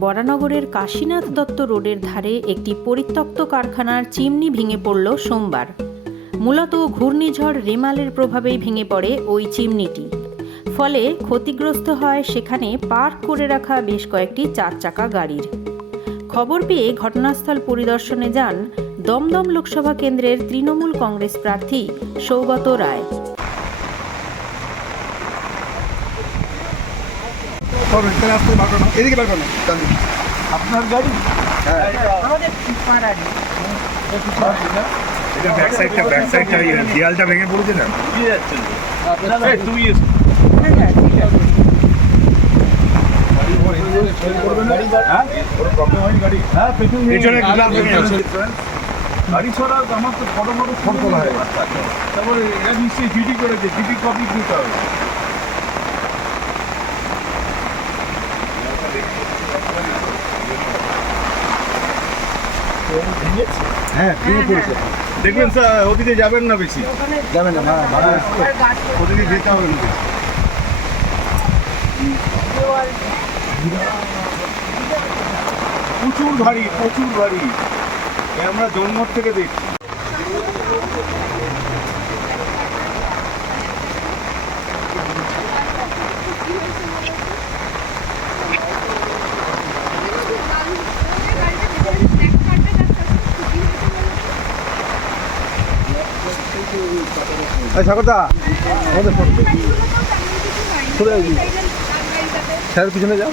বরানগরের কাশীনাথ দত্ত রোডের ধারে একটি পরিত্যক্ত কারখানার চিমনি ভেঙে পড়ল সোমবার। মূলত ঘূর্ণিঝড় রেমালের প্রভাবেই ভেঙে পড়ে ওই চিমনিটি। ফলে ক্ষতিগ্রস্ত হয় সেখানে পার্ক করে রাখা বেশ কয়েকটি চার চাকা গাড়ির। খবর পেয়ে ঘটনাস্থল পরিদর্শনে যান দমদম লোকসভা কেন্দ্রের তৃণমূল কংগ্রেস প্রার্থী সৌগত রায়। করবেন তাহলে আসতে বার এদিকে বার। আপনার গাড়ি? এটা ব্যাক সাইডটা ব্যাক সাইডটা দেয়ালটা ভেঙে পড়েছে না? কি যাচ্ছেন এই, তুমি এসো। হ্যাঁ? হ্যাঁ। গাড়ি ছড়া আমার তো ফটো ফটো ফটো তোলা হয়ে তারপরে এরা নিশ্চয়ই জিডি করেছে জিডি কপি দিতে হবে। হ্যাঁ ভেঙে পড়েছে দেখবেন স্যার ওদিকে যাবেন না বেশি। যাবেন না হ্যাঁ ওদিকে যেতে হবে না প্রচুর ভারী প্রচুর ভারী। আমরা জন্ম থেকে দেখছি। এই সাগরদা আমাদের ফটো সরে যাও স্যারের পিছনে যাও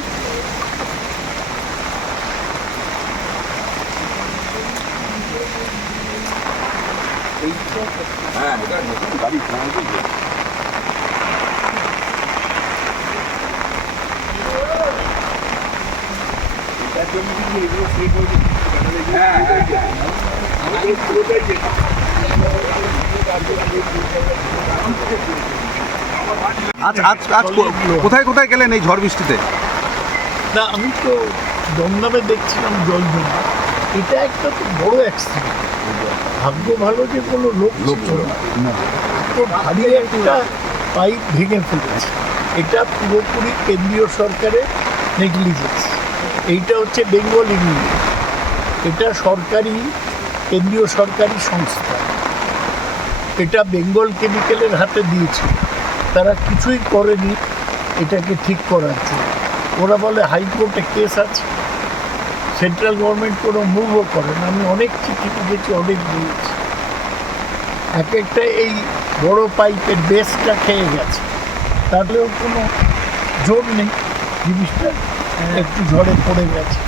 আজ আজ আজ কোথায় কোথায় গেলেন এই ঝড় বৃষ্টিতে? না আমি তো দমদমে দেখছিলাম জল জমা। এটা একটা তো বড় অ্যাক্সিডেন্ট ভাগ্য ভালো যে কোনো লোক ছিল না। তো ভারী একটা পাইপ ভেঙে ফেলেছে। এটা পুরোপুরি কেন্দ্রীয় সরকারের নেগলিজেন্স এইটা হচ্ছে বেঙ্গল ইউনিয়ন এটা সরকারি কেন্দ্রীয় সরকারি সংস্থা। এটা বেঙ্গল কেমিক্যালের হাতে দিয়েছে। তারা কিছুই করেনি এটাকে ঠিক করার জন্য। ওরা বলে হাইকোর্টে কেস আছে। সেন্ট্রাল গভর্নমেন্ট কোনো মুভও করে না। আমি অনেক চিঠি লিখেছি অনেক বলেছি। এক একটা এই বড় পাইপের বেসটা খেয়ে গেছে। তাহলেও কোনো জোর নেই। জিনিসটা একটু ঝড়ে পড়ে গেছে।